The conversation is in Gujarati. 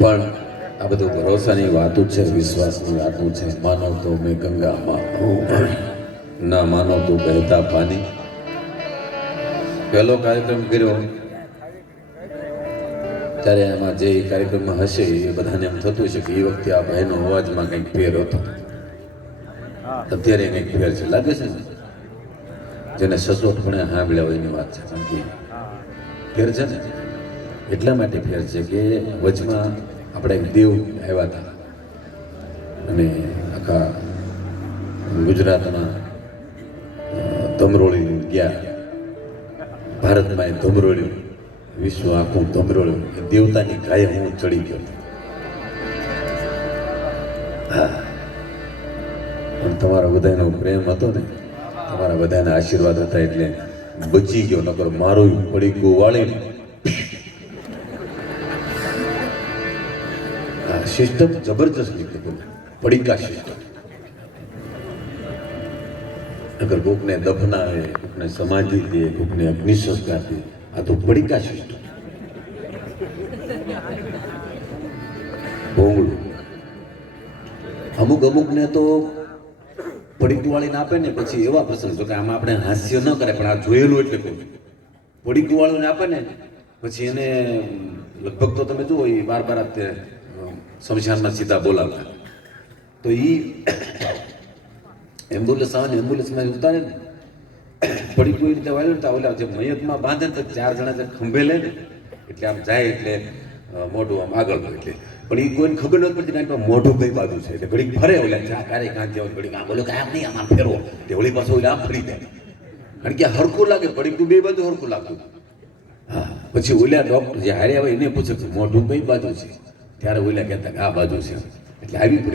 પણ આ બધું ભરોસાની વાતું છે, વિશ્વાસની વાતું છે. માનો તો મેં ગંગામાં, ના માનો તો બહેતા પાણી. પહેલો કાર્યક્રમ કર્યો ત્યારે એમાં જે કાર્યક્રમમાં હશે એ બધાને એમ થતું હશે કે એ વખતે આ ભાઈનો અવાજમાં કંઈક ફેર હતો. અત્યારે કંઈક ફેર છે, લાગે છે ને? જેને સચોટપણે સાંભળ્યા હોય એની વાત છે. કારણ કે ફેર છે ને, એટલા માટે ફેર છે કે વચમાં આપણે એક દેવ આવ્યા હતા અને આખા ગુજરાતમાં ધમરોળી ગયા. ભારતમાં એ ધમરોળ્યું, વિશ્વ આખું ધમરોળ્યું. એ દેવતાની ગાયે હું ચડી ગયો. હા, પણ તમારા બધાનો પ્રેમ હતો ને, તમારા બધાના આશીર્વાદ હતા એટલે બચી ગયો. નકર મારું પડીકું વાળીને સિસ્ટમ જબરજસ્ત નીકળી, પડીકા સિસ્ટમ. અગર કોકને દફનાવે, કોકને સમાધિ દે, કોકને અગ્નિ સંસ્કાર દે, આ તો પડીકા સિસ્ટમ. ભોંગળું અમુકને તો પડીકું વાળીને આપે ને પછી એવા પ્રસંગ, જો કે આમાં આપણે હાસ્ય ન કરે પણ આ જોયેલું એટલે કહું. પડીકું વાળીને આપે ને પછી એને લગભગ તો તમે જુઓ એ બાર શમશાનમાં સીધા બોલાવતા. તો એ એમ્બ્યુલન્સ આવે ને, એમ્બ્યુલન્સમાં ઉતારે ને પડીકું એ રીતે વાળ્યું ને, ઓલા જે મયતમાં બાંધે ને તો 4 જણા જે ખંભે લે ને એટલે આમ જાય એટલે મોઢું આમ આગળ હોય એટલે. પણ એ કોઈને ખબર નથી પડતી કારણ કે મોઢું કઈ બાજુ છે એટલે ઘડીક ફરે. ઓલા ચા ક્યારે કાંઈ જવાનું ઘડીક આમ બોલો કે આમ નહીં, આમ ફેરવો એટલે ઓલી પાસે ઓલા આમ ફરી જાય. કારણ કે હરખું લાગે, પડીકું બે બાજુ હરખું લાગતું. હા, પછી ઓલા ડૉક્ટર જે હારે આવે એને પૂછે કે મોઢું કઈ બાજુ છે, ત્યારે ઓલા કહેતા કે આ બાજુ છે. એટલે આવી પડી